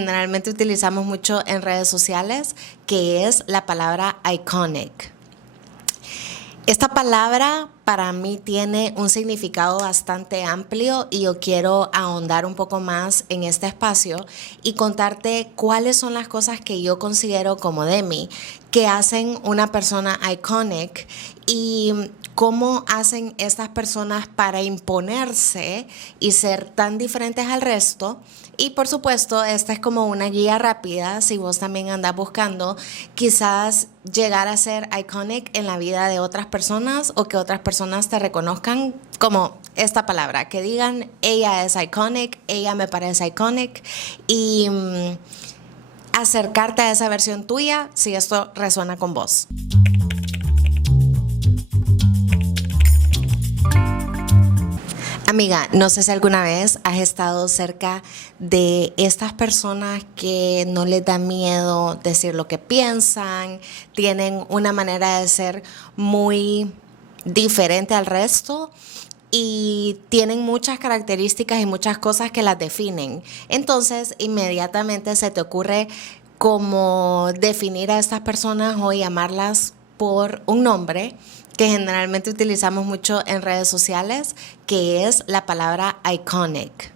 generalmente utilizamos mucho en redes sociales, que es la palabra iconic. Esta palabra para mí tiene un significado bastante amplio y yo quiero ahondar un poco más en este espacio y contarte cuáles son las cosas que yo considero como de mí, que hacen una persona iconic y cómo hacen estas personas para imponerse y ser tan diferentes al resto. Y por supuesto, esta es como una guía rápida si vos también andas buscando quizás llegar a ser iconic en la vida de otras personas o que otras personas te reconozcan como esta palabra, que digan ella es iconic, ella me parece iconic y acercarte a esa versión tuya si esto resuena con vos. Amiga, no sé si alguna vez has estado cerca de estas personas que no les da miedo decir lo que piensan, tienen una manera de ser muy diferente al resto y tienen muchas características y muchas cosas que las definen. Entonces, inmediatamente se te ocurre cómo definir a estas personas o llamarlas por un nombre que generalmente utilizamos mucho en redes sociales, que es la palabra iconic.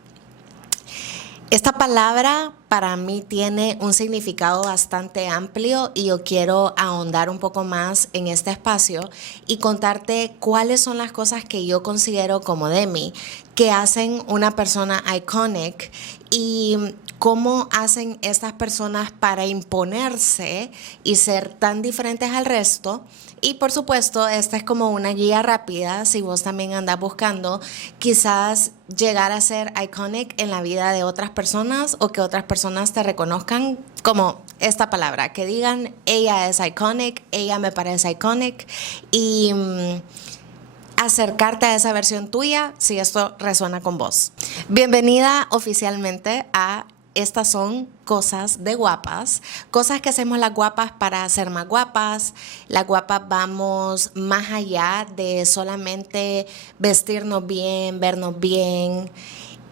Esta palabra para mí tiene un significado bastante amplio y yo quiero ahondar un poco más en este espacio y contarte cuáles son las cosas que yo considero como de mí, que hacen una persona iconic y cómo hacen estas personas para imponerse y ser tan diferentes al resto. Y por supuesto, esta es como una guía rápida si vos también andas buscando quizás llegar a ser iconic en la vida de otras personas o que otras personas te reconozcan como esta palabra, que digan ella es iconic, ella me parece iconic y acercarte a esa versión tuya si esto resuena con vos. Bienvenida oficialmente a Estas son cosas de guapas, cosas que hacemos las guapas para ser más guapas. Las guapas vamos más allá de solamente vestirnos bien, vernos bien.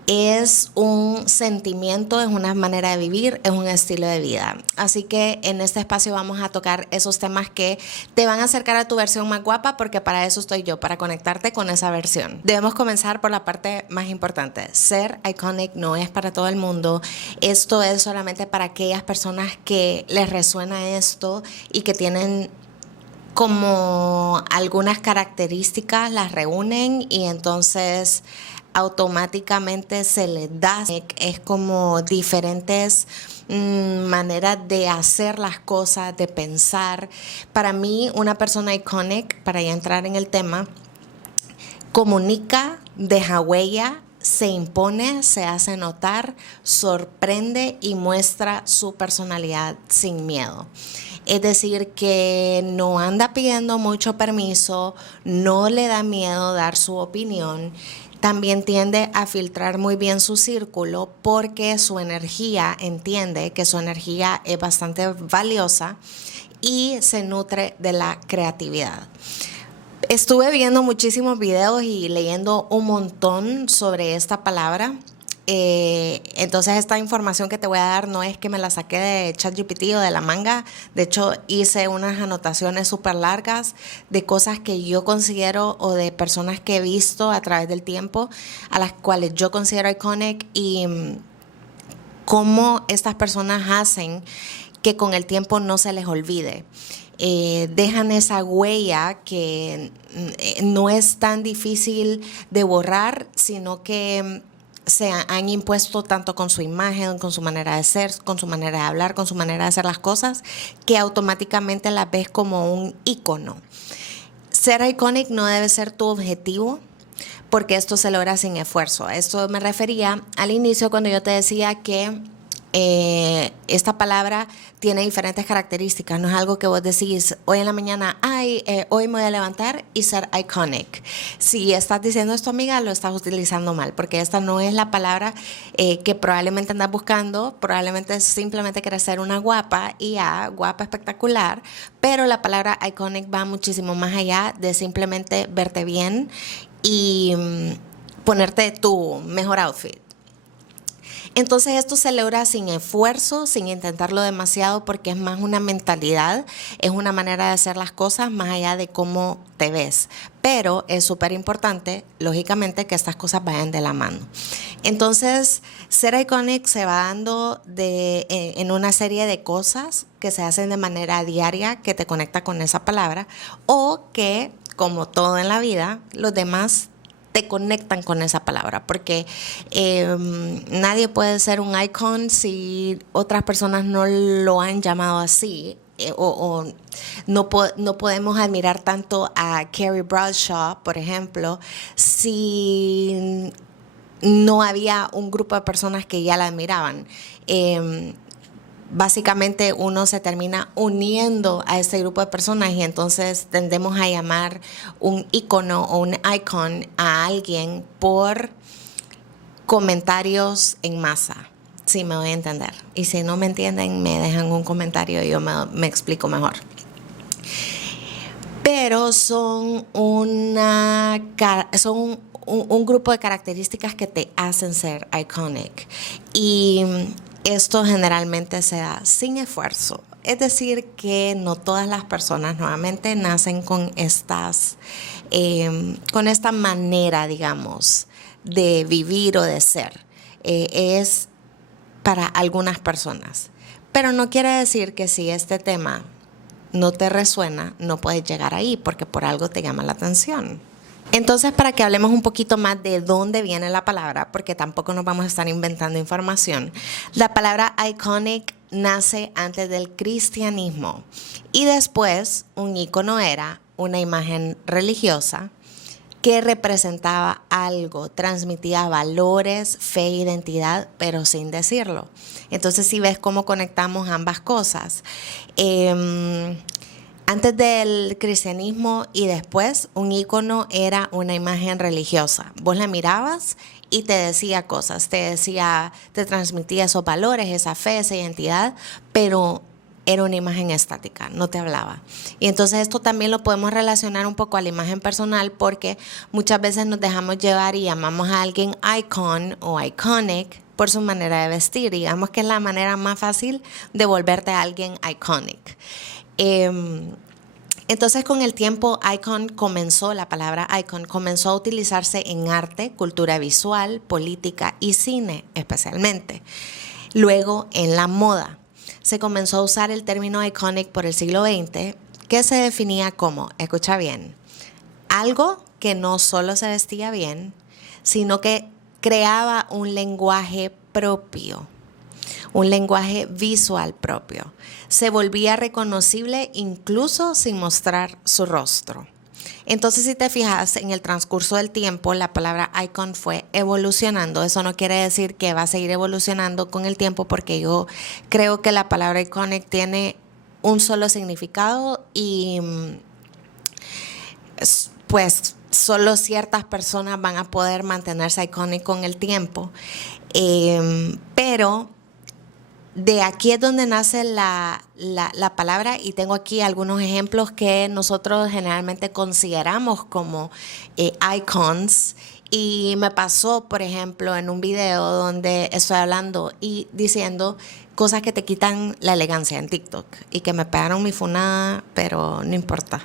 Es un sentimiento, es una manera de vivir, es un estilo de vida. Así que en este espacio vamos a tocar esos temas que te van a acercar a tu versión más guapa, porque para eso estoy yo, para conectarte con esa versión. Debemos comenzar por la parte más importante. Ser iconic no es para todo el mundo. Esto es solamente para aquellas personas que les resuena esto y que tienen como algunas características, las reúnen y entonces automáticamente se les da. Es como diferentes maneras de hacer las cosas, de pensar. Para mí, una persona iconic, para ya entrar en el tema, comunica, deja huella, se impone, se hace notar, sorprende y muestra su personalidad sin miedo. Es decir, que no anda pidiendo mucho permiso, no le da miedo dar su opinión. También tiende a filtrar muy bien su círculo porque su energía, entiende que su energía es bastante valiosa y se nutre de la creatividad. Estuve viendo muchísimos videos y leyendo un montón sobre esta palabra. Entonces esta información que te voy a dar no es que me la saqué de ChatGPT o de la manga. De hecho, hice unas anotaciones súper largas de cosas que yo considero o de personas que he visto a través del tiempo a las cuales yo considero iconic y cómo estas personas hacen que con el tiempo no se les olvide. Dejan esa huella que no es tan difícil de borrar, sino que se han impuesto tanto con su imagen, con su manera de ser, con su manera de hablar, con su manera de hacer las cosas, que automáticamente las ves como un ícono. Ser iconic no debe ser tu objetivo, porque esto se logra sin esfuerzo. Esto me refería al inicio cuando yo te decía que esta palabra tiene diferentes características. No es algo que vos decís hoy en la mañana, hoy me voy a levantar y ser iconic. Si estás diciendo esto, amiga, lo estás utilizando mal, porque esta no es la palabra que probablemente andas buscando. Probablemente simplemente quieres ser una guapa y ya, guapa, espectacular, pero la palabra iconic va muchísimo más allá de simplemente verte bien y ponerte tu mejor outfit. Entonces esto se logra sin esfuerzo, sin intentarlo demasiado, porque es más una mentalidad, es una manera de hacer las cosas más allá de cómo te ves. Pero es súper importante, lógicamente, que estas cosas vayan de la mano. Entonces, ser iconic se va dando en una serie de cosas que se hacen de manera diaria, que te conecta con esa palabra, o que, como todo en la vida, los demás te conectan con esa palabra, porque nadie puede ser un icon si otras personas no lo han llamado así. O no podemos admirar tanto a Carrie Bradshaw, por ejemplo, si no había un grupo de personas que ya la admiraban. Básicamente uno se termina uniendo a ese grupo de personas y entonces tendemos a llamar un icono o un icon a alguien por comentarios en masa. Sí, me voy a entender. Y si no me entienden, me dejan un comentario y yo me explico mejor. Pero son un grupo de características que te hacen ser iconic. Y esto generalmente se da sin esfuerzo. Es decir, que no todas las personas nuevamente nacen con con esta manera, digamos, de vivir o de ser. Es para algunas personas. Pero no quiere decir que si este tema no te resuena, no puedes llegar ahí, porque por algo te llama la atención. Entonces, para que hablemos un poquito más de dónde viene la palabra, porque tampoco nos vamos a estar inventando información, la palabra iconic nace antes del cristianismo y después un icono era una imagen religiosa que representaba algo, transmitía valores, fe, identidad, pero sin decirlo. Entonces, si ves cómo conectamos ambas cosas. Antes del cristianismo y después, un ícono era una imagen religiosa. Vos la mirabas y te decía cosas, te transmitía esos valores, esa fe, esa identidad, pero era una imagen estática, no te hablaba. Y entonces esto también lo podemos relacionar un poco a la imagen personal, porque muchas veces nos dejamos llevar y llamamos a alguien icon o iconic por su manera de vestir. Digamos que es la manera más fácil de volverte a alguien iconic. Entonces, con el tiempo, la palabra icon comenzó a utilizarse en arte, cultura visual, política y cine especialmente. Luego, en la moda, se comenzó a usar el término iconic por el siglo XX, que se definía como, escucha bien, algo que no solo se vestía bien, sino que creaba un lenguaje propio, un lenguaje visual propio. Se volvía reconocible incluso sin mostrar su rostro. Entonces, si te fijas, en el transcurso del tiempo, la palabra icon fue evolucionando. Eso no quiere decir que va a seguir evolucionando con el tiempo, porque yo creo que la palabra iconic tiene un solo significado y pues solo ciertas personas van a poder mantenerse iconic con el tiempo. Pero de aquí es donde nace la palabra, y tengo aquí algunos ejemplos que nosotros generalmente consideramos como icons. Y me pasó, por ejemplo, en un video donde estoy hablando y diciendo cosas que te quitan la elegancia en TikTok y que me pegaron mi funada, pero no importa.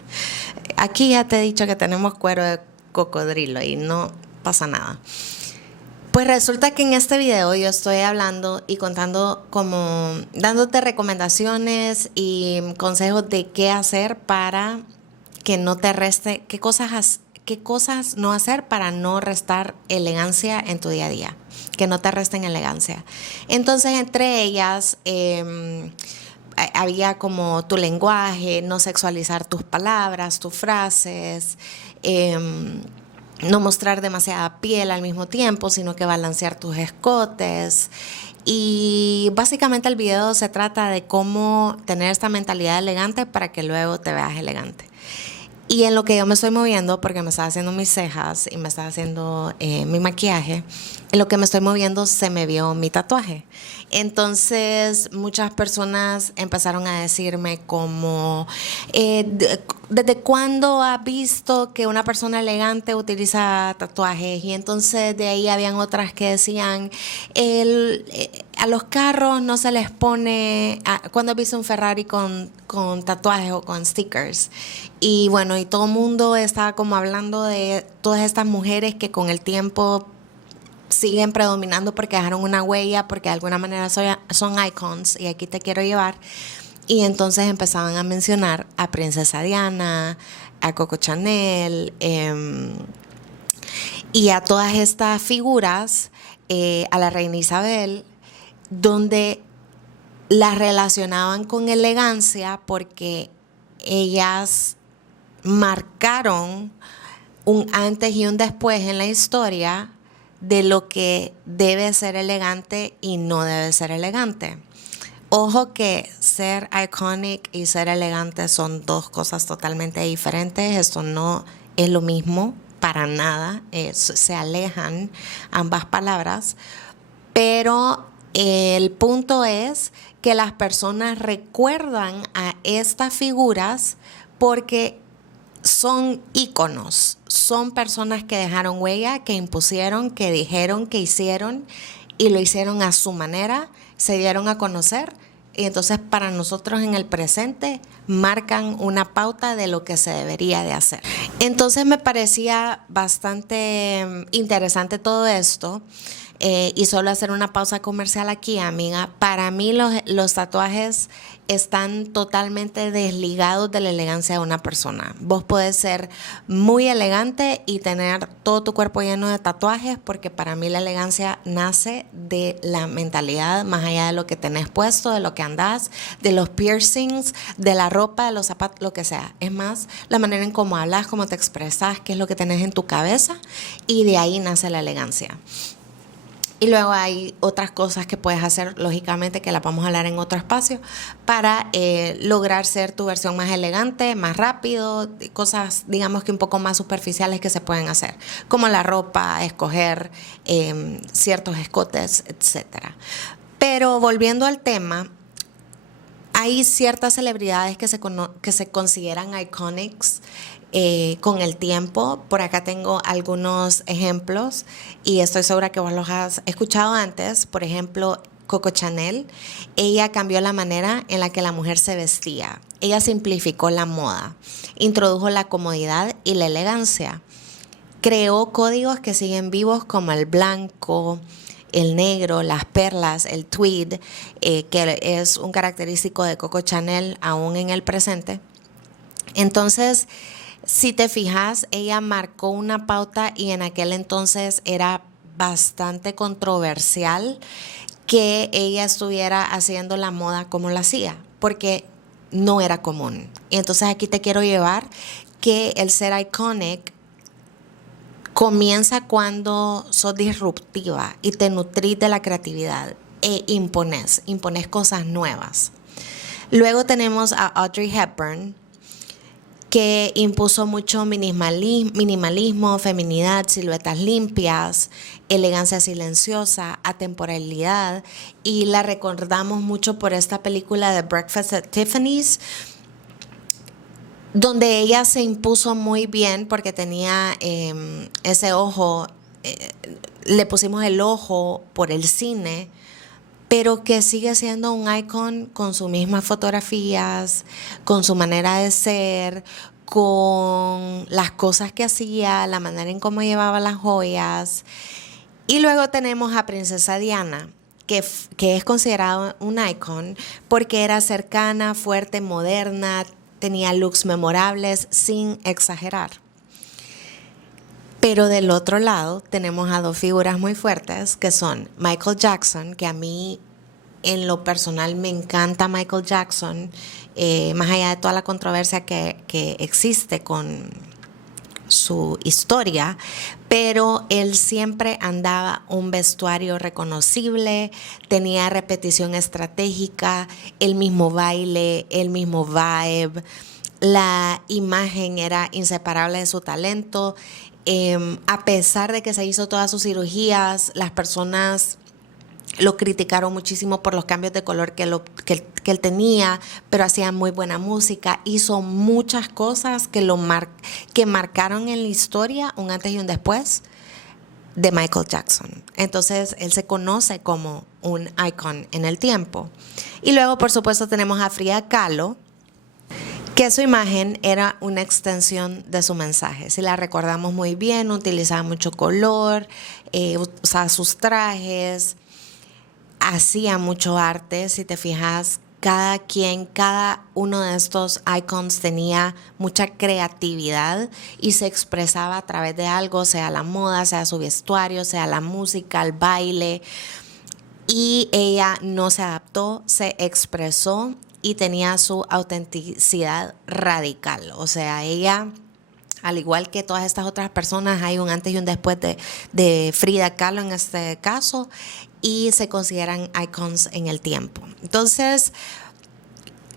Aquí ya te he dicho que tenemos cuero de cocodrilo y no pasa nada. Pues resulta que en este video yo estoy hablando y contando, como dándote recomendaciones y consejos de qué hacer para que no te reste, qué cosas no hacer para no restar elegancia en tu día a día, que no te resten elegancia. Entonces, entre ellas había como tu lenguaje, no sexualizar tus palabras, tus frases, no mostrar demasiada piel al mismo tiempo, sino que balancear tus escotes. Y básicamente el video se trata de cómo tener esta mentalidad elegante para que luego te veas elegante. Y en lo que yo me estoy moviendo, porque me estaba haciendo mis cejas y me estaba haciendo mi maquillaje, en lo que me estoy moviendo se me vio mi tatuaje. Entonces muchas personas empezaron a decirme como, ¿desde cuándo has visto que una persona elegante utiliza tatuajes? Y entonces de ahí habían otras que decían, a los carros no se les pone, ¿cuándo has visto un Ferrari con tatuajes o con stickers? Y bueno, y todo el mundo estaba como hablando de todas estas mujeres que con el tiempo siguen predominando porque dejaron una huella, porque de alguna manera son icons, y aquí te quiero llevar. Y entonces empezaban a mencionar a Princesa Diana, a Coco Chanel, y a todas estas figuras, a la reina Isabel, donde las relacionaban con elegancia porque ellas marcaron un antes y un después en la historia de lo que debe ser elegante y no debe ser elegante. Ojo que ser iconic y ser elegante son dos cosas totalmente diferentes. Esto no es lo mismo para nada. Se alejan ambas palabras. Pero el punto es que las personas recuerdan a estas figuras porque son íconos, son personas que dejaron huella, que impusieron, que dijeron, que hicieron y lo hicieron a su manera, se dieron a conocer y entonces para nosotros en el presente marcan una pauta de lo que se debería de hacer. Entonces me parecía bastante interesante todo esto. Y solo hacer una pausa comercial aquí, amiga. Para mí los tatuajes están totalmente desligados de la elegancia de una persona. Vos podés ser muy elegante y tener todo tu cuerpo lleno de tatuajes, porque para mí la elegancia nace de la mentalidad, más allá de lo que tenés puesto, de lo que andás, de los piercings, de la ropa, de los zapatos, lo que sea. Es más, la manera en cómo hablas, cómo te expresas, qué es lo que tenés en tu cabeza, y de ahí nace la elegancia. Y luego hay otras cosas que puedes hacer, lógicamente, que las vamos a hablar en otro espacio, para lograr ser tu versión más elegante, más rápido, cosas, digamos que un poco más superficiales que se pueden hacer, como la ropa, escoger ciertos escotes, etcétera. Pero volviendo al tema, hay ciertas celebridades que se consideran iconics con el tiempo. Por acá tengo algunos ejemplos y estoy segura que vos los has escuchado antes. Por ejemplo, Coco Chanel. Ella cambió la manera en la que la mujer se vestía. Ella simplificó la moda, introdujo la comodidad y la elegancia. Creó códigos que siguen vivos como el blanco, el negro, las perlas, el tweed, que es un característico de Coco Chanel aún en el presente. Entonces, si te fijas, ella marcó una pauta y en aquel entonces era bastante controversial que ella estuviera haciendo la moda como la hacía, porque no era común. Y entonces aquí te quiero llevar que el ser iconic comienza cuando sos disruptiva y te nutrís de la creatividad e impones cosas nuevas. Luego tenemos a Audrey Hepburn, que impuso mucho minimalismo, feminidad, siluetas limpias, elegancia silenciosa, atemporalidad, y la recordamos mucho por esta película de Breakfast at Tiffany's, donde ella se impuso muy bien porque tenía ese ojo, le pusimos el ojo por el cine, pero que sigue siendo un icon con sus mismas fotografías, con su manera de ser, con las cosas que hacía, la manera en cómo llevaba las joyas. Y luego tenemos a Princesa Diana, que es considerada un icon porque era cercana, fuerte, moderna, tenía looks memorables sin exagerar. Pero del otro lado tenemos a dos figuras muy fuertes que son Michael Jackson, que a mí en lo personal me encanta Michael Jackson, más allá de toda la controversia que existe con su historia, pero él siempre andaba un vestuario reconocible, tenía repetición estratégica, el mismo baile, el mismo vibe. La imagen era inseparable de su talento. A pesar de que se hizo todas sus cirugías, las personas lo criticaron muchísimo por los cambios de color que él tenía, pero hacía muy buena música. Hizo muchas cosas que marcaron en la historia un antes y un después de Michael Jackson. Entonces, él se conoce como un icon en el tiempo. Y luego, por supuesto, tenemos a Frida Kahlo, que su imagen era una extensión de su mensaje. Si la recordamos muy bien, utilizaba mucho color, usaba sus trajes, hacía mucho arte. Si te fijas, cada uno de estos icons tenía mucha creatividad y se expresaba a través de algo, sea la moda, sea su vestuario, sea la música, el baile. Y ella no se adaptó, se expresó y tenía su autenticidad radical. O sea, ella, al igual que todas estas otras personas, hay un antes y un después de Frida Kahlo en este caso, y se consideran icons en el tiempo. Entonces,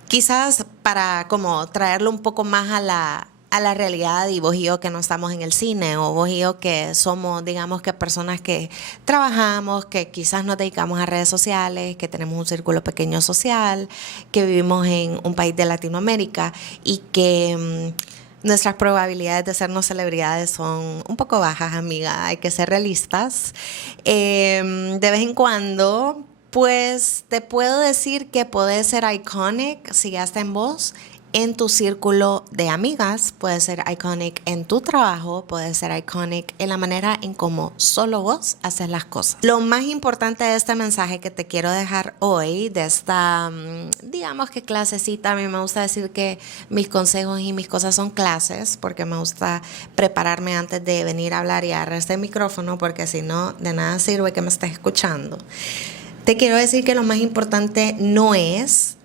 quizás para como traerlo un poco más a la realidad, y vos y yo que no estamos en el cine, o vos y yo que somos, digamos, que personas que trabajamos, que quizás nos dedicamos a redes sociales, que tenemos un círculo pequeño social, que vivimos en un país de Latinoamérica y que nuestras probabilidades de sernos celebridades son un poco bajas, amiga, hay que ser realistas. De vez en cuando, pues te puedo decir que puede ser iconic si ya está en vos, en tu círculo de amigas, puede ser iconic en tu trabajo, puede ser iconic en la manera en cómo solo vos haces las cosas. Lo más importante de este mensaje que te quiero dejar hoy, de esta, digamos que clasecita, a mí me gusta decir que mis consejos y mis cosas son clases, porque me gusta prepararme antes de venir a hablar y agarrar este micrófono, porque si no, de nada sirve que me estés escuchando. Te quiero decir que lo más importante no es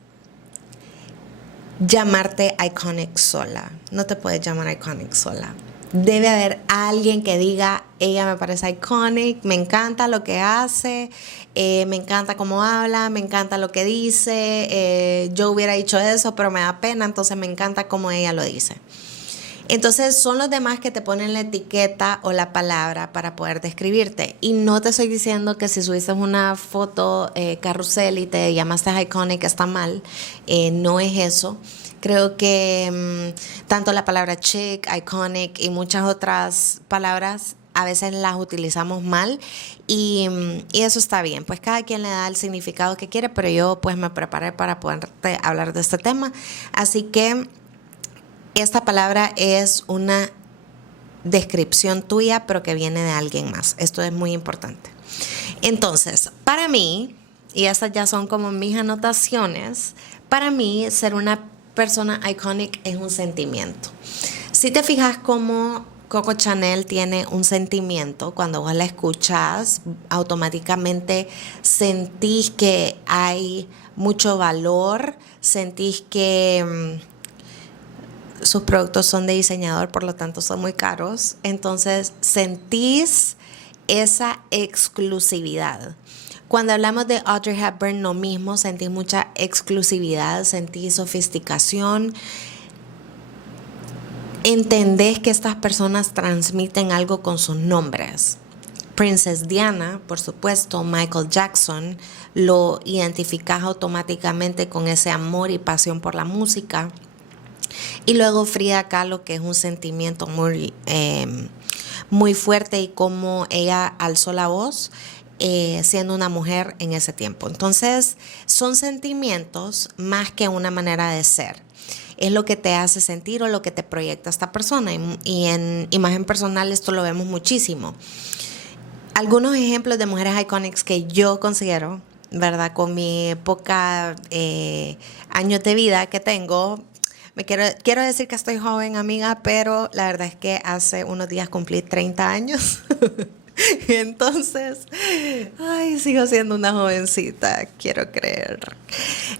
llamarte iconic sola. No te puedes llamar iconic sola. Debe haber alguien que diga, ella me parece iconic, me encanta lo que hace, me encanta cómo habla, me encanta lo que dice, yo hubiera dicho eso, pero me da pena, entonces me encanta cómo ella lo dice. Entonces son los demás que te ponen la etiqueta o la palabra para poder describirte. Y no te estoy diciendo que si subiste una foto carrusel y te llamaste iconic está mal. No es eso. Creo que tanto la palabra chic, iconic y muchas otras palabras a veces las utilizamos mal y eso está bien. Pues cada quien le da el significado que quiere, pero yo pues me preparé para poderte hablar de este tema. Así que esta palabra es una descripción tuya, pero que viene de alguien más. Esto es muy importante. Entonces, para mí, y estas ya son como mis anotaciones, para mí ser una persona iconic es un sentimiento. Si te fijas cómo Coco Chanel tiene un sentimiento, cuando vos la escuchás, automáticamente sentís que hay mucho valor, sentís que sus productos son de diseñador, por lo tanto son muy caros. Entonces sentís esa exclusividad. Cuando hablamos de Audrey Hepburn, lo mismo, sentís mucha exclusividad, sentís sofisticación. Entendés que estas personas transmiten algo con sus nombres. Princess Diana, por supuesto, Michael Jackson, lo identificás automáticamente con ese amor y pasión por la música. Y luego Frida Kahlo, que es un sentimiento muy fuerte, y cómo ella alzó la voz siendo una mujer en ese tiempo. Entonces, son sentimientos más que una manera de ser. Es lo que te hace sentir o lo que te proyecta esta persona. Y en imagen personal esto lo vemos muchísimo. Algunos ejemplos de mujeres icónicas que yo considero, ¿verdad? Con mi poca años de vida que tengo, quiero decir que estoy joven, amiga, pero la verdad es que hace unos días cumplí 30 años. Entonces, ay, sigo siendo una jovencita, quiero creer.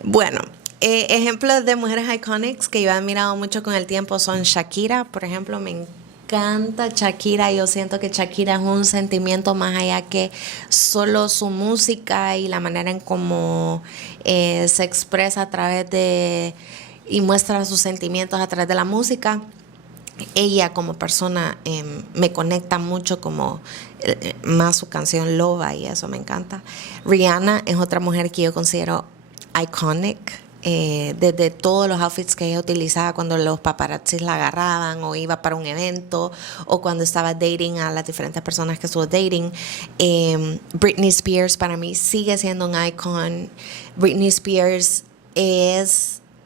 Bueno, ejemplos de mujeres icónicas que yo he admirado mucho con el tiempo son Shakira, por ejemplo. Me encanta Shakira. Yo siento que Shakira es un sentimiento más allá que solo su música y la manera en cómo se expresa a través de y muestra sus sentimientos a través de la música. Ella como persona me conecta mucho, como más su canción Loba, y eso me encanta. Rihanna es otra mujer que yo considero iconic. Desde todos los outfits que ella utilizaba cuando los paparazzis la agarraban o iba para un evento o cuando estaba dating a las diferentes personas que estuvo dating. Britney Spears para mí sigue siendo un icon. Britney Spears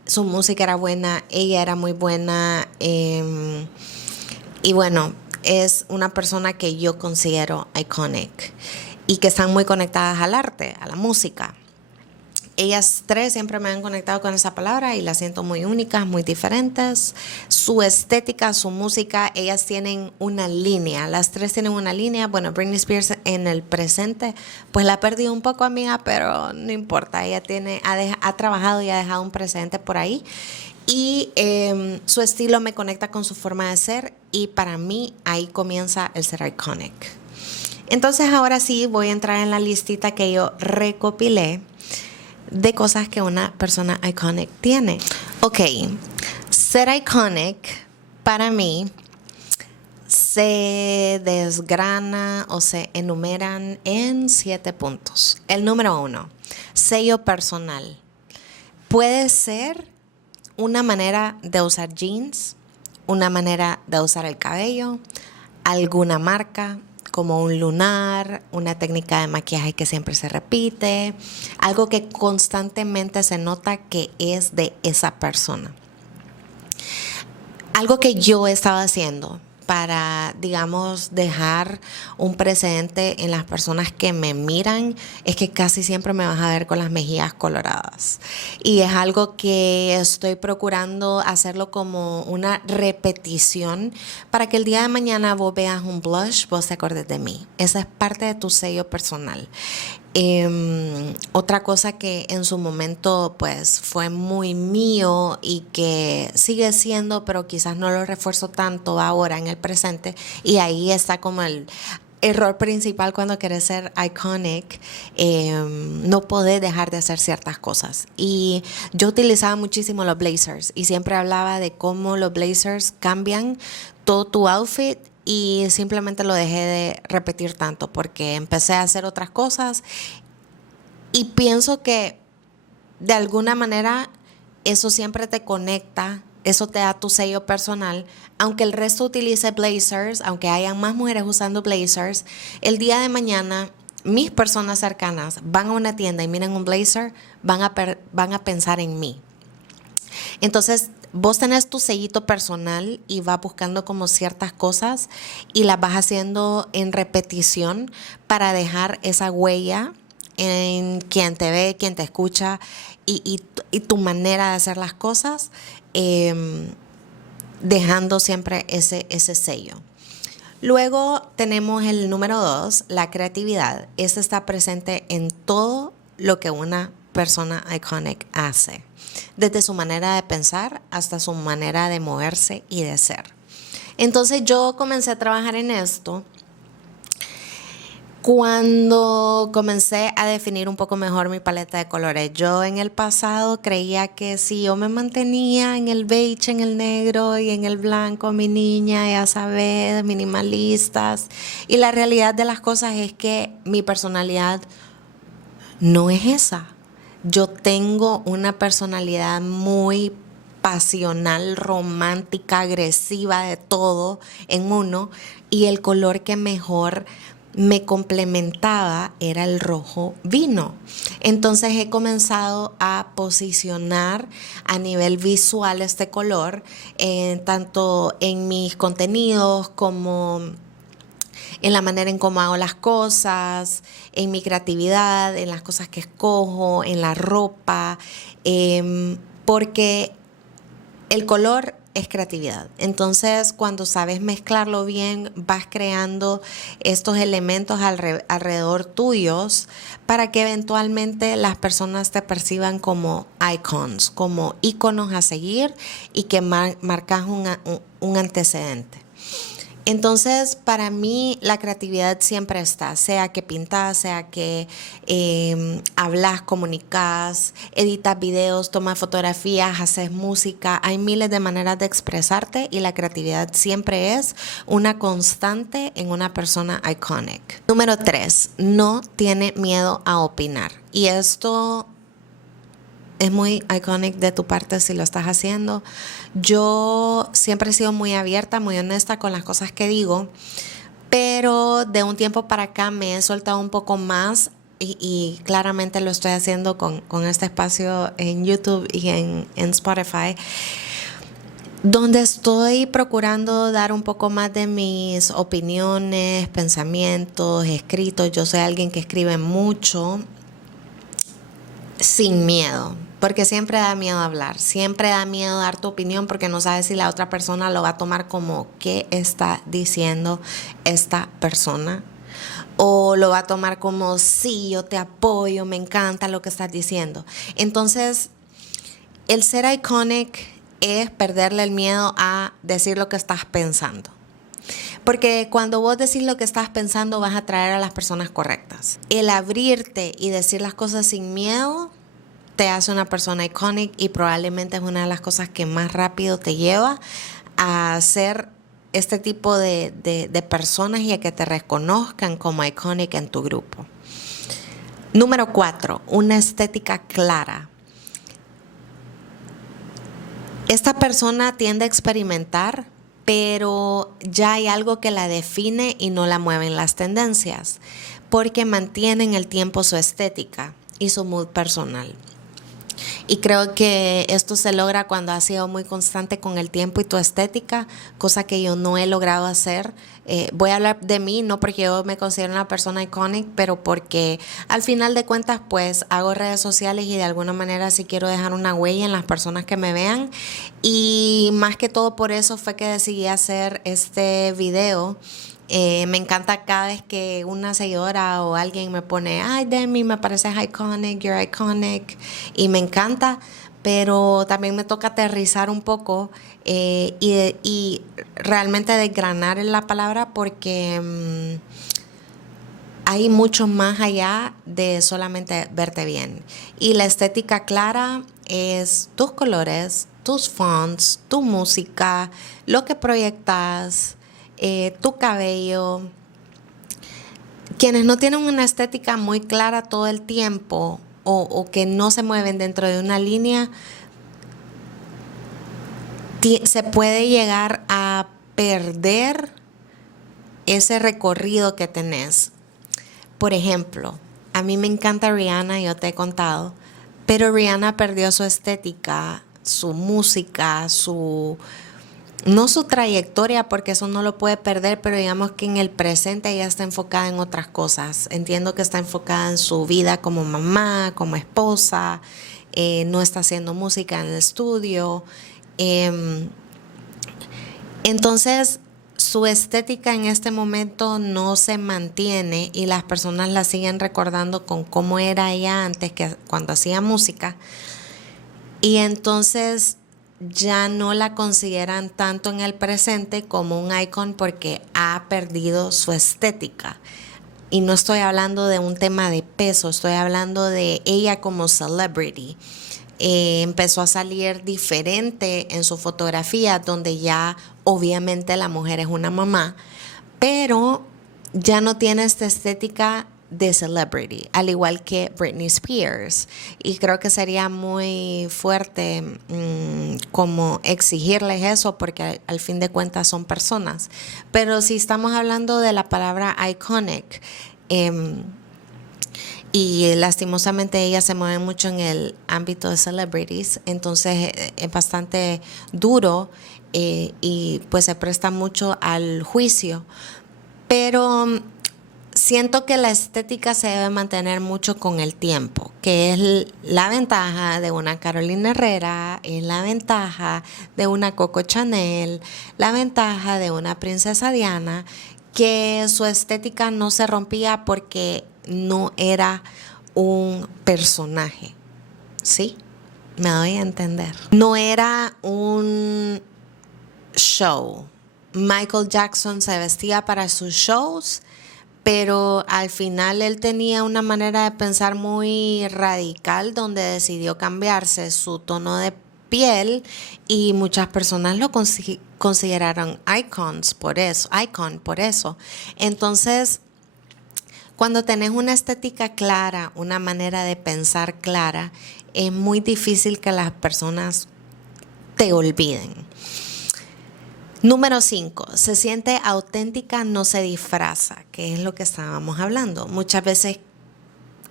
su música era buena, ella era muy buena, y bueno, es una persona que yo considero iconic y que están muy conectadas al arte, a la música. Ellas tres siempre me han conectado con esa palabra y las siento muy únicas, muy diferentes. Su estética, su música, ellas tienen una línea. Las tres tienen una línea. Bueno, Britney Spears en el presente, pues la ha perdido un poco, amiga, pero no importa. Ella ha trabajado y ha dejado un precedente por ahí. Y su estilo me conecta con su forma de ser y para mí ahí comienza el ser iconic. Entonces ahora sí voy a entrar en la listita que yo recopilé de cosas que una persona iconic tiene. Ok, ser iconic para mí se desgrana o se enumeran en 7 puntos. El número 1, sello personal. Puede ser una manera de usar jeans, una manera de usar el cabello, alguna marca, como un lunar, una técnica de maquillaje que siempre se repite, algo que constantemente se nota que es de esa persona. Algo que yo he estado haciendo para, digamos, dejar un precedente en las personas que me miran es que casi siempre me vas a ver con las mejillas coloradas. Y es algo que estoy procurando hacerlo como una repetición para que el día de mañana vos veas un blush, vos te acordes de mí. Esa es parte de tu sello personal. Otra cosa que en su momento pues fue muy mío y que sigue siendo, pero quizás no lo refuerzo tanto ahora en el presente, y ahí está como el error principal cuando quieres ser iconic. No podés dejar de hacer ciertas cosas. Y yo utilizaba muchísimo los blazers y siempre hablaba de cómo los blazers cambian todo tu outfit, y simplemente lo dejé de repetir tanto porque empecé a hacer otras cosas y pienso que de alguna manera eso siempre te conecta, eso te da tu sello personal. Aunque el resto utilice blazers, aunque hayan más mujeres usando blazers, el día de mañana mis personas cercanas van a una tienda y miran un blazer, van a pensar en mí. Entonces, vos tenés tu sellito personal y vas buscando como ciertas cosas y las vas haciendo en repetición para dejar esa huella en quien te ve, quien te escucha y tu manera de hacer las cosas, dejando siempre ese sello. Luego tenemos el número 2, la creatividad. Esta está presente en todo lo que una persona iconic hace, desde su manera de pensar hasta su manera de moverse y de ser. Entonces yo comencé a trabajar en esto cuando comencé a definir un poco mejor mi paleta de colores. Yo en el pasado creía que si yo me mantenía en el beige, en el negro y en el blanco, mi niña, ya sabes, minimalistas. Y la realidad de las cosas es que mi personalidad no es esa. Yo tengo una personalidad muy pasional, romántica, agresiva, de todo en uno, y el color que mejor me complementaba era el rojo vino. Entonces he comenzado a posicionar a nivel visual este color, tanto en mis contenidos como en la manera en cómo hago las cosas, en mi creatividad, en las cosas que escojo, en la ropa, porque el color es creatividad. Entonces, cuando sabes mezclarlo bien, vas creando estos elementos alrededor tuyos para que eventualmente las personas te perciban como icons, como íconos a seguir y que marcas un antecedente. Entonces, para mí la creatividad siempre está, sea que pintas, sea que hablas, comunicas, editas videos, tomas fotografías, haces música. Hay miles de maneras de expresarte y la creatividad siempre es una constante en una persona iconic. Número 3, no tiene miedo a opinar. Y esto es muy iconic de tu parte si lo estás haciendo. Yo siempre he sido muy abierta, muy honesta con las cosas que digo, pero de un tiempo para acá me he soltado un poco más y claramente lo estoy haciendo con este espacio en YouTube y en Spotify, donde estoy procurando dar un poco más de mis opiniones, pensamientos, escritos. Yo soy alguien que escribe mucho sin miedo, porque siempre da miedo hablar, siempre da miedo dar tu opinión porque no sabes si la otra persona lo va a tomar como qué está diciendo esta persona, o lo va a tomar como sí, yo te apoyo, me encanta lo que estás diciendo. Entonces, el ser iconic es perderle el miedo a decir lo que estás pensando. Porque cuando vos decís lo que estás pensando vas a atraer a las personas correctas. El abrirte y decir las cosas sin miedo te hace una persona iconic y probablemente es una de las cosas que más rápido te lleva a ser este tipo de personas y a que te reconozcan como iconic en tu grupo. Número 4, una estética clara. Esta persona tiende a experimentar, pero ya hay algo que la define y no la mueven las tendencias, porque mantiene en el tiempo su estética y su mood personal. Y creo que esto se logra cuando has sido muy constante con el tiempo y tu estética, cosa que yo no he logrado hacer. Voy a hablar de mí, no porque yo me considero una persona iconic, pero porque al final de cuentas pues hago redes sociales y de alguna manera sí quiero dejar una huella en las personas que me vean. Y más que todo por eso fue que decidí hacer este video. Me encanta cada vez que una seguidora o alguien me pone, ay Demi, me pareces iconic, you're iconic, y me encanta, pero también me toca aterrizar un poco y realmente desgranar en la palabra porque hay mucho más allá de solamente verte bien. Y la estética clara es tus colores, tus fonts, tu música, lo que proyectas, tu cabello. Quienes no tienen una estética muy clara todo el tiempo o que no se mueven dentro de una línea, se puede llegar a perder ese recorrido que tenés. Por ejemplo, a mí me encanta Rihanna, yo te he contado, pero Rihanna perdió su estética, su música, no su trayectoria, porque eso no lo puede perder, pero digamos que en el presente ella está enfocada en otras cosas. Entiendo que está enfocada en su vida como mamá, como esposa, no está haciendo música en el estudio. Entonces, su estética en este momento no se mantiene y las personas la siguen recordando con cómo era ella antes, que cuando hacía música. Y entonces ya no la consideran tanto en el presente como un icon porque ha perdido su estética. Y no estoy hablando de un tema de peso, estoy hablando de ella como celebrity. Empezó a salir diferente en su fotografía, donde ya obviamente la mujer es una mamá, pero ya no tiene esta estética de celebrity, al igual que Britney Spears. Y creo que sería muy fuerte como exigirles eso, porque al fin de cuentas son personas. Pero si estamos hablando de la palabra iconic, y lastimosamente ella se mueve mucho en el ámbito de celebrities, entonces es bastante duro y pues se presta mucho al juicio. Pero siento que la estética se debe mantener mucho con el tiempo, que es la ventaja de una Carolina Herrera, es la ventaja de una Coco Chanel, la ventaja de una Princesa Diana, que su estética no se rompía porque no era un personaje, ¿sí? Me doy a entender. No era un show, Michael Jackson se vestía para sus shows, pero al final él tenía una manera de pensar muy radical donde decidió cambiarse su tono de piel y muchas personas lo consideraron icon por eso. Entonces, cuando tenés una estética clara, una manera de pensar clara, es muy difícil que las personas te olviden. Número 5, se siente auténtica, no se disfraza, que es lo que estábamos hablando. Muchas veces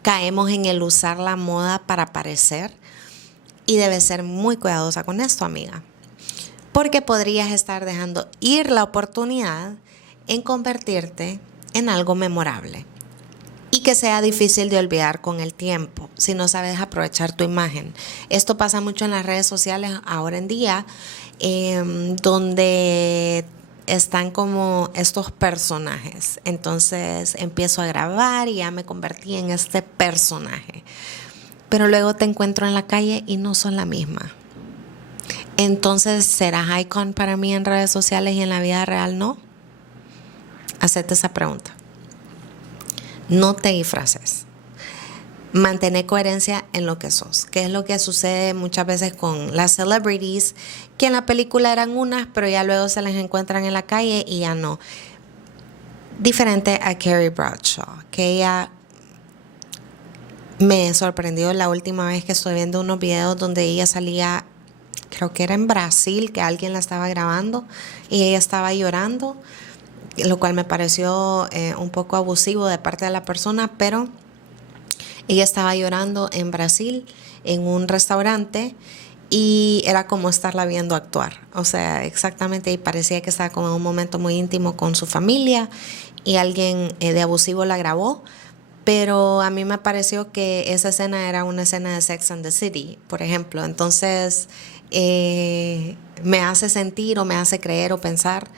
caemos en el usar la moda para parecer y debes ser muy cuidadosa con esto, amiga, porque podrías estar dejando ir la oportunidad en convertirte en algo memorable y que sea difícil de olvidar con el tiempo si no sabes aprovechar tu imagen. Esto pasa mucho en las redes sociales ahora en día, donde están como estos personajes. Entonces empiezo a grabar y ya me convertí en este personaje. Pero luego te encuentro en la calle y no son la misma. Entonces, ¿serás icon para mí en redes sociales y en la vida real no? Hacete esa pregunta. No te disfraces. Mantén coherencia en lo que sos, que es lo que sucede muchas veces con las celebrities, que en la película eran unas, pero ya luego se les encuentran en la calle y ya no. Diferente a Carrie Bradshaw, que ella me sorprendió la última vez que estoy viendo unos videos donde ella salía, creo que era en Brasil, que alguien la estaba grabando y ella estaba llorando, lo cual me pareció un poco abusivo de parte de la persona, pero ella estaba llorando en Brasil en un restaurante y era como estarla viendo actuar. O sea, exactamente, y parecía que estaba como en un momento muy íntimo con su familia y alguien de abusivo la grabó. Pero a mí me pareció que esa escena era una escena de Sex and the City, por ejemplo. Entonces, me hace sentir o me hace creer o pensar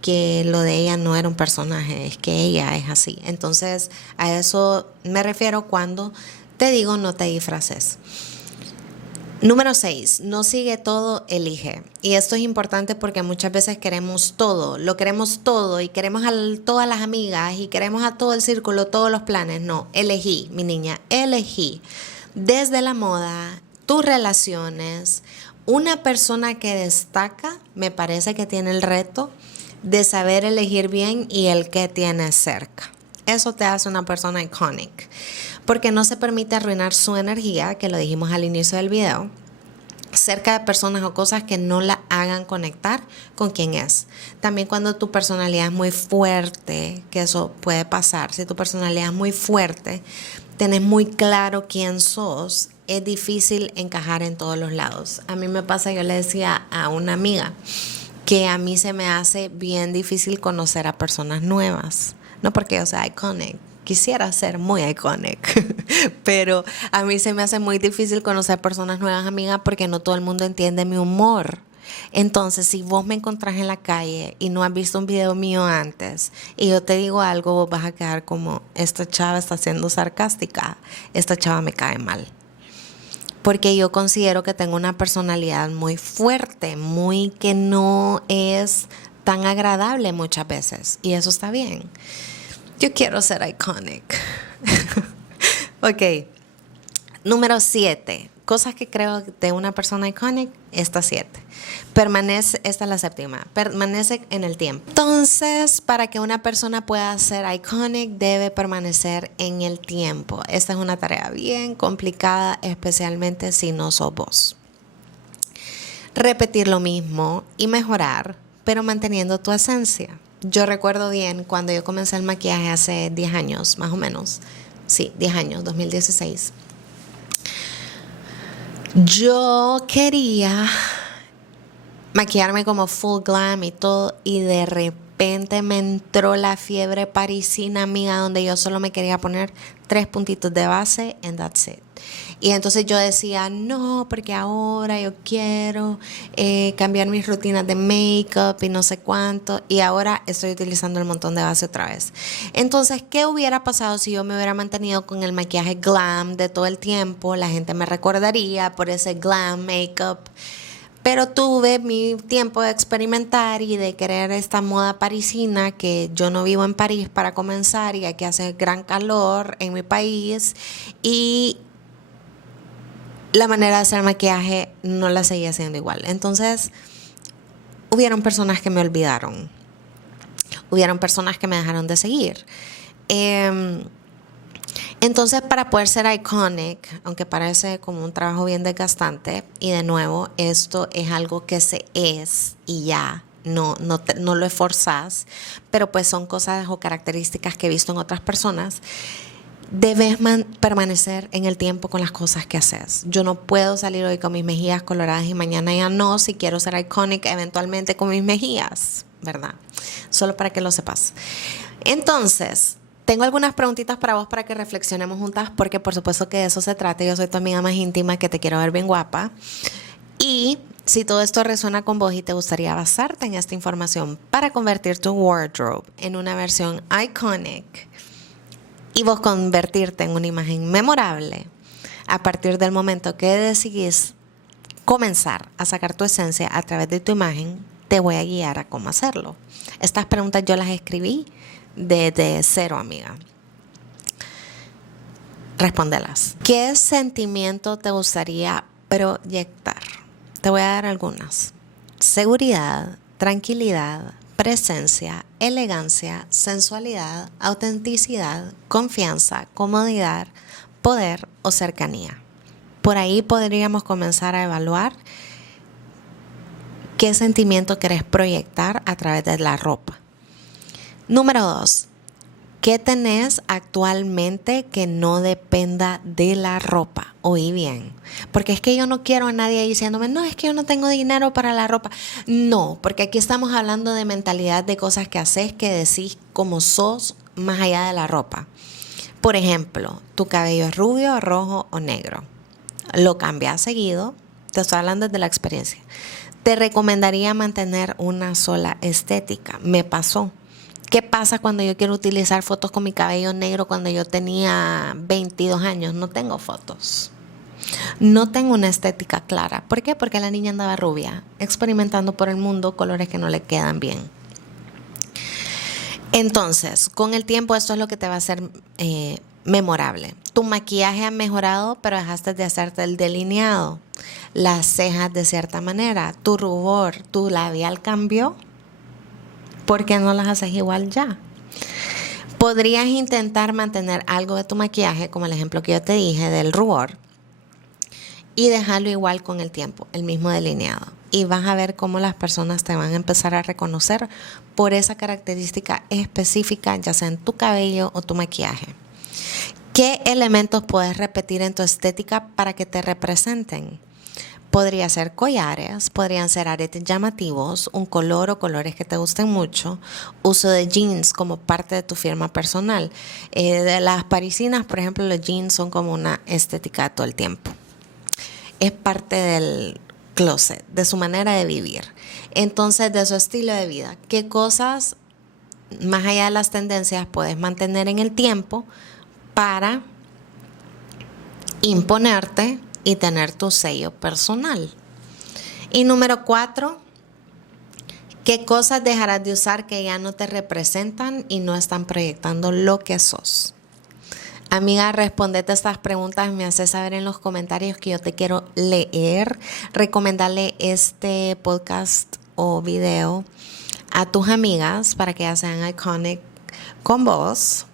que lo de ella no era un personaje, es que ella es así. Entonces, a eso me refiero cuando te digo no te disfraces. Número 6, no sigue todo, elige. Y esto es importante porque muchas veces queremos todo, lo queremos todo y queremos a todas las amigas y queremos a todo el círculo, todos los planes. No, elegí, mi niña, elegí. Desde la moda, tus relaciones, una persona que destaca, me parece que tiene el reto de saber elegir bien y el que tiene cerca. Eso te hace una persona iconic, porque no se permite arruinar su energía, que lo dijimos al inicio del video, cerca de personas o cosas que no la hagan conectar con quién es. También cuando tu personalidad es muy fuerte, que eso puede pasar, si tu personalidad es muy fuerte, tenés muy claro quién sos, es difícil encajar en todos los lados. A mí me pasa, yo le decía a una amiga, que a mí se me hace bien difícil conocer a personas nuevas. No porque yo sea iconic, quisiera ser muy iconic, pero a mí se me hace muy difícil conocer personas nuevas, amiga, porque no todo el mundo entiende mi humor. Entonces, si vos me encontrás en la calle y no has visto un video mío antes y yo te digo algo, vos vas a quedar como, esta chava está siendo sarcástica, esta chava me cae mal. Porque yo considero que tengo una personalidad muy fuerte, muy que no es tan agradable muchas veces. Y eso está bien. Yo quiero ser iconic. Ok. Número 7. Cosas que creo de una persona iconic, esta 7. Permanece, esta es la séptima, permanece en el tiempo. Entonces, para que una persona pueda ser iconic, debe permanecer en el tiempo. Esta es una tarea bien complicada, especialmente si no sos vos. Repetir lo mismo y mejorar, pero manteniendo tu esencia. Yo recuerdo bien cuando yo comencé el maquillaje hace 10 años, más o menos. Sí, 10 años, 2016. Yo quería maquillarme como full glam y todo, y de repente me entró la fiebre parisina, amiga, donde yo solo me quería poner 3 puntitos de base and that's it. Y entonces yo decía, no, porque ahora yo quiero cambiar mis rutinas de make-up y no sé cuánto, y ahora estoy utilizando el montón de base otra vez. Entonces, ¿qué hubiera pasado si yo me hubiera mantenido con el maquillaje glam de todo el tiempo? La gente me recordaría por ese glam make-up, Pero tuve mi tiempo de experimentar y de querer esta moda parisina, que yo no vivo en París para comenzar y aquí hace gran calor en mi país, y la manera de hacer maquillaje no la seguía haciendo igual. Entonces, hubieron personas que me olvidaron, hubieron personas que me dejaron de seguir. Entonces, para poder ser iconic, aunque parece como un trabajo bien desgastante, y de nuevo, esto es algo que se es y ya, no lo esforzas, pero pues son cosas o características que he visto en otras personas. Debes permanecer en el tiempo con las cosas que haces. Yo no puedo salir hoy con mis mejillas coloradas y mañana ya no, si quiero ser iconic eventualmente con mis mejillas, ¿verdad? Solo para que lo sepas. Entonces, tengo algunas preguntitas para vos para que reflexionemos juntas, porque por supuesto que de eso se trata. Yo soy tu amiga más íntima, que te quiero ver bien guapa. Y si todo esto resuena con vos y te gustaría basarte en esta información para convertir tu wardrobe en una versión iconic y vos convertirte en una imagen memorable, a partir del momento que decidís comenzar a sacar tu esencia a través de tu imagen, te voy a guiar a cómo hacerlo. Estas preguntas yo las escribí desde cero, amiga. Respóndelas. ¿Qué sentimiento te gustaría proyectar? Te voy a dar algunas. Seguridad, tranquilidad, presencia, elegancia, sensualidad, autenticidad, confianza, comodidad, poder o cercanía. Por ahí podríamos comenzar a evaluar qué sentimiento querés proyectar a través de la ropa. Número 2. ¿Qué tenés actualmente que no dependa de la ropa? Oí bien. Porque es que yo no quiero a nadie diciéndome, no, es que yo no tengo dinero para la ropa. No, porque aquí estamos hablando de mentalidad, de cosas que haces, que decís como sos, más allá de la ropa. Por ejemplo, tu cabello es rubio, rojo o negro. Lo cambias seguido. Te estoy hablando de la experiencia. Te recomendaría mantener una sola estética. Me pasó. ¿Qué pasa cuando yo quiero utilizar fotos con mi cabello negro cuando yo tenía 22 años? No tengo fotos. No tengo una estética clara. ¿Por qué? Porque la niña andaba rubia, experimentando por el mundo colores que no le quedan bien. Entonces, con el tiempo esto es lo que te va a hacer memorable. Tu maquillaje ha mejorado, pero dejaste de hacerte el delineado. Las cejas de cierta manera, tu rubor, tu labial cambió. ¿Por qué no las haces igual ya? Podrías intentar mantener algo de tu maquillaje, como el ejemplo que yo te dije del rubor, y dejarlo igual con el tiempo, el mismo delineado. Y vas a ver cómo las personas te van a empezar a reconocer por esa característica específica, ya sea en tu cabello o tu maquillaje. ¿Qué elementos puedes repetir en tu estética para que te representen? Podría ser collares, podrían ser aretes llamativos, un color o colores que te gusten mucho, uso de jeans como parte de tu firma personal. De las parisinas, por ejemplo, los jeans son como una estética todo el tiempo. Es parte del closet, de su manera de vivir. Entonces, de su estilo de vida. ¿Qué cosas, más allá de las tendencias, puedes mantener en el tiempo para imponerte y tener tu sello personal? Y número 4, ¿qué cosas dejarás de usar que ya no te representan y no están proyectando lo que sos? Amiga, respondete estas preguntas, me haces saber en los comentarios, que yo te quiero leer. Recomendarle este podcast o video a tus amigas para que ya sean iconic con vos.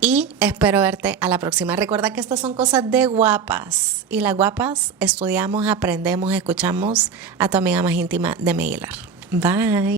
Y espero verte a la próxima. Recuerda que estas son cosas de guapas. Y las guapas estudiamos, aprendemos, escuchamos a tu amiga más íntima, Demi Aguilar. Bye.